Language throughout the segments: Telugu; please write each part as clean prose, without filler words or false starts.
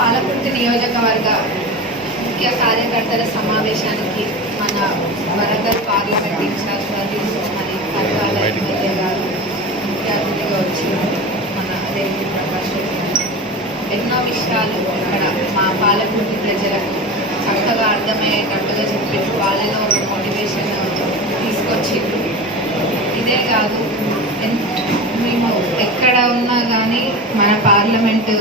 పాలకుర్తి నియోజకవర్గ ముఖ్య కార్యకర్తల సమావేశానికి మన వరంగల్ పార్లమెంట్ ఇన్ఛార్జ్ మరి పరివాల ఎమ్మెల్యే గారు ముఖ్య అతిథిగా వచ్చినారు. మన రేపు ప్రకాష్ ఎన్నో విషయాలు ఇక్కడ మా పాలకుర్తి ప్రజలకు చక్కగా అర్థమయ్యేటట్టుగా చెప్పి వాళ్ళలో ఒక మోటివేషన్ తీసుకొచ్చింది. ఇదే కాదు, మేము ఎక్కడ ఉన్నా కానీ మన పార్లమెంటు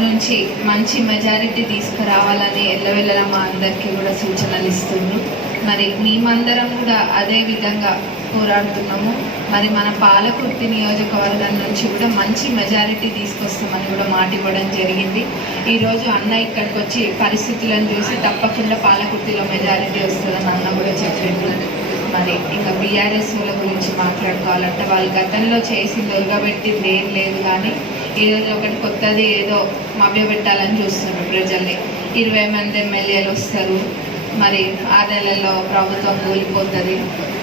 నుంచి మంచి మెజారిటీ తీసుకురావాలని ఎల్లవెల్లలా మా అందరికీ కూడా సూచనలు ఇస్తున్నారు. మరి మేమందరం కూడా అదే విధంగా పోరాడుతున్నాము. మరి మన పాలకుర్తి నియోజకవర్గం నుంచి కూడా మంచి మెజారిటీ తీసుకొస్తామని కూడా మాట ఇవ్వడం జరిగింది. ఈరోజు అన్న ఇక్కడికి వచ్చి పరిస్థితులను చూసి తప్పకుండా పాలకుర్తిలో మెజారిటీ వస్తుందని అన్న కూడా చెప్పిండు. మరి ఇంకా బీఆర్ఎస్ వాళ్ళ గురించి మాట్లాడుకోవాలంటే వాళ్ళు గతంలో చేసింది ఒరగబెట్టింది ఏం లేదు, కానీ ఈరోజు ఒకటి కొత్తది ఏదో మభ్యపెట్టాలని చూస్తున్నారు ప్రజల్ని. 20 మంది ఎమ్మెల్యేలు వస్తారు, మరి 6 నెలల్లో ప్రభుత్వం కూలిపోతుంది.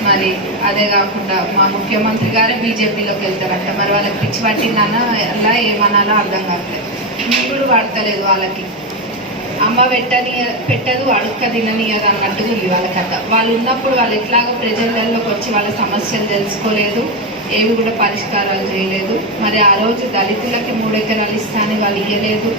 మరి అదే కాకుండా మా ముఖ్యమంత్రి గారే బీజేపీలోకి వెళ్తారంట. మరి వాళ్ళకి పిచ్చి పట్టిందన్న అలా ఏమనాలో అర్థం కావట్లేదు. ఇప్పుడు పడతలేదు వాళ్ళకి. అమ్మ పెట్టదు అడుక్క తిననియదు అన్నట్టుగా ఉంది వాళ్ళ కథ. వాళ్ళు ఉన్నప్పుడు వాళ్ళు ఎట్లాగో ప్రజలలోకి వచ్చి వాళ్ళ సమస్యలు తెలుసుకోలేదు, ఏవి కూడా పరిష్కారాలు చేయలేదు. మరి ఆ రోజు దళితులకి 3 ఎకరాలు ఇస్తా అని వాళ్ళు ఇవ్వలేదు.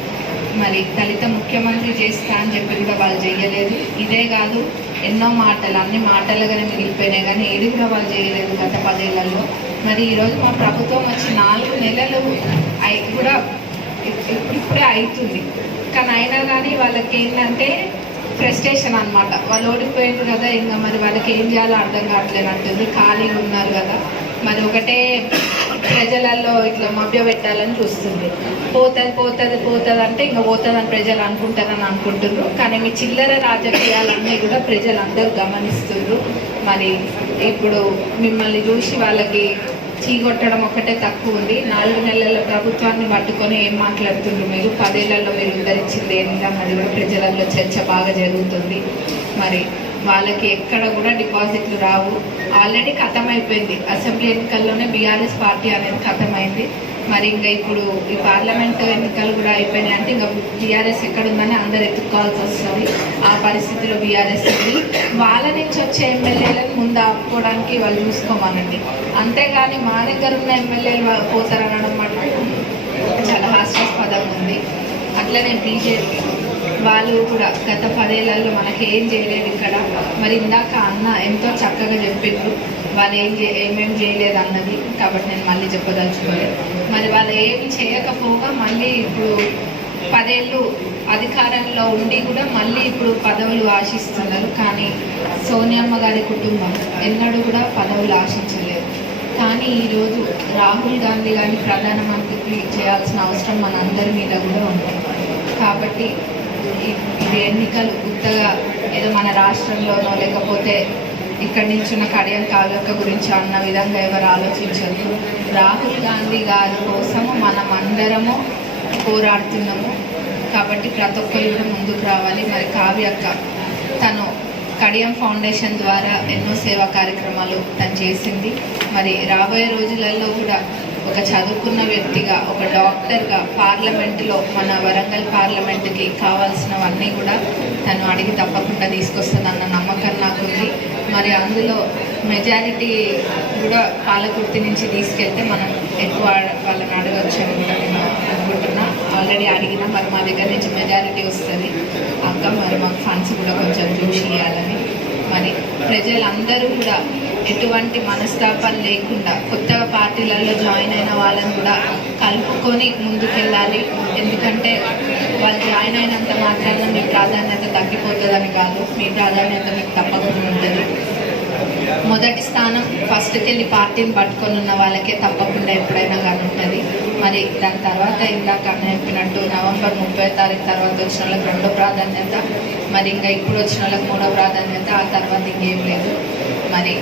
మరి దళిత ముఖ్యమంత్రి చేస్తా అని చెప్పి కూడా వాళ్ళు చేయలేదు. ఇదే కాదు, ఎన్నో మాటలు అన్ని మాటలుగానే మిగిలిపోయినాయి, కానీ ఏది కూడా వాళ్ళు చేయలేదు గత 10 ఏళ్లలో. మరి ఈరోజు మా ప్రభుత్వం వచ్చి 4 నెలలు కూడా ఇప్పుడే అవుతుంది, కానీ అయినా కానీ వాళ్ళకి ఏంటంటే ఫ్రస్ట్రేషన్ అనమాట. వాళ్ళు ఓడిపోయింది కదా, ఇంకా మరి వాళ్ళకి ఏం చేయాలో అర్థం కావట్లేదు అంటుంది. ఖాళీగా ఉన్నారు కదా, మరి ఒకటే ప్రజలలో ఇట్లా మభ్య పెట్టాలని చూస్తుంది. పోతుంది అంటే ఇంకా పోతుందని ప్రజలు అనుకుంటున్నారు. కానీ మీ చిల్లర రాజకీయాలన్నీ కూడా ప్రజలందరూ గమనిస్తున్నారు. మరి ఇప్పుడు మిమ్మల్ని చూసి వాళ్ళకి చీగొట్టడం ఒకటే తక్కువ ఉంది. 4 నెలల ప్రభుత్వాన్ని పట్టుకొని ఏం మాట్లాడుతుండ్రు మీరు? 10 ఏళ్లలో మీరు ఉద్ధరించింది ఏంటంటే అది కూడా ప్రజలలో చర్చ బాగా జరుగుతుంది. మరి వాళ్ళకి ఎక్కడ కూడా డిపాజిట్లు రావు. ఆల్రెడీ ఖతమైపోయింది. అసెంబ్లీ ఎన్నికల్లోనే బీఆర్ఎస్ పార్టీ అనేది ఖతమైంది. మరి ఇంకా ఇప్పుడు ఈ పార్లమెంట్ ఎన్నికలు కూడా అయిపోయినాయి అంటే ఇంకా బీఆర్ఎస్ ఎక్కడుందని అందరు ఎత్తుక్కోవాల్సి వస్తుంది. ఆ పరిస్థితిలో బీఆర్ఎస్ ఉంది. వాళ్ళ నుంచి వచ్చే ఎమ్మెల్యేలను ముందు ఆపుకోవడానికి వాళ్ళు చూసుకోమనండి. అంతేగాని మా దగ్గర ఉన్న ఎమ్మెల్యేలు పోతారనడం మాత్రం చాలా హాస్యాస్పదంగా ఉంది. అట్లనే బీజేపీ వాళ్ళు కూడా గత 10 ఏళ్లలో మనకి ఏం చేయలేదు ఇక్కడ. మరి ఇందాక అన్న ఎంతో చక్కగా చెప్పిండ్రు వాళ్ళు ఏమేమి చేయలేదు అన్నది, కాబట్టి నేను మళ్ళీ చెప్పదలుచుకోలేదు. మరి వాళ్ళు ఏమి చేయకపోగా మళ్ళీ ఇప్పుడు 10 ఏళ్ళు అధికారంలో ఉండి కూడా మళ్ళీ ఇప్పుడు పదవులు ఆశిస్తున్నారు. కానీ సోనియమ్మ గారి కుటుంబం ఎన్నడూ కూడా పదవులు ఆశించలేదు. కానీ ఈరోజు రాహుల్ గాంధీ గారిని ప్రధానమంత్రికి చేయాల్సిన అవసరం మనందరి మీద కూడా ఉంది. కాబట్టి ఇది ఎన్నికలు గుర్తగా ఏదో మన రాష్ట్రంలోనో లేకపోతే ఇక్కడి నుంచి ఉన్న కడియం కావ్యక్క గురించి అన్న విధంగా ఎవరు ఆలోచించదు. రాహుల్ గాంధీ గారి కోసము మనం అందరము పోరాడుతున్నాము. కాబట్టి ప్రతి ఒక్కరు కూడా ముందుకు రావాలి. మరి కావ్యక్క తను కడియం ఫౌండేషన్ ద్వారా ఎన్నో సేవా కార్యక్రమాలు తను చేసింది. మరి రాబోయే రోజులలో కూడా ఒక చదువుకున్న వ్యక్తిగా, ఒక డాక్టర్గా పార్లమెంటులో మన వరంగల్ పార్లమెంటుకి కావాల్సినవన్నీ కూడా తను అడిగి తప్పకుండా తీసుకొస్తుందన్న నమ్మకం నాకుంది. మరి అందులో మెజారిటీ కూడా పాలకుర్తి నుంచి తీసుకెళ్తే మనం ఎక్కువ వాళ్ళని అడగచ్చు అని కూడా నేను అనుకుంటున్నా. ఆల్రెడీ అడిగినా మరి మా దగ్గర నుంచి మెజారిటీ వస్తుంది అక్క, మరి మాకు ఫండ్స్ కూడా కొంచెం చూసి ఇవ్వాలని. మరి ప్రజలందరూ కూడా ఎటువంటి మనస్తాపాలు లేకుండా కొత్తగా పార్టీలలో జాయిన్ అయిన వాళ్ళని కూడా కలుపుకొని ముందుకెళ్ళాలి. ఎందుకంటే వాళ్ళు జాయిన్ అయినంత మాత్రాన మీ ప్రాధాన్యత తగ్గిపోతుందని కాదు, మీ ప్రాధాన్యత మీకు తప్పకుండా ఉంటుంది. మొదటి స్థానం ఫస్ట్కి వెళ్ళి పార్టీని పట్టుకొని ఉన్న వాళ్ళకే తప్పకుండా ఎప్పుడైనా కానీ ఉంటుంది. మరి దాని తర్వాత ఇందాక చెప్పినట్టు నవంబర్ 30వ తారీఖు తర్వాత వచ్చిన వాళ్ళకి 2వ ప్రాధాన్యత, మరి ఇంకా ఇప్పుడు వచ్చిన వాళ్ళకి 3వ ప్రాధాన్యత, ఆ తర్వాత ఇంకేం లేదు. మరి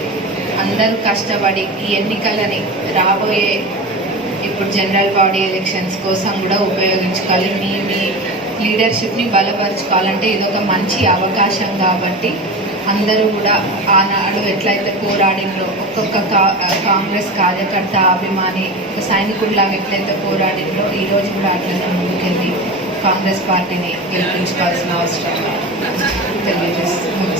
అందరూ కష్టపడి ఈ ఎన్నికలని రాబోయే ఇప్పుడు జనరల్ బాడీ ఎలక్షన్స్ కోసం కూడా ఉపయోగించుకోవాలి. మీ లీడర్షిప్ని బలపరుచుకోవాలంటే ఇదొక మంచి అవకాశం. కాబట్టి అందరూ కూడా ఆనాడు ఎట్లయితే పోరాడినో ఒక్కొక్క కాంగ్రెస్ కార్యకర్త అభిమాని ఒక సైనికుడిలాగా ఎట్లయితే పోరాడినో ఈరోజు కూడా అట్లనే ముందుకెళ్ళి కాంగ్రెస్ పార్టీని గెలిపించుకోవాల్సిన అవసరం తెలియజేస్తుంది.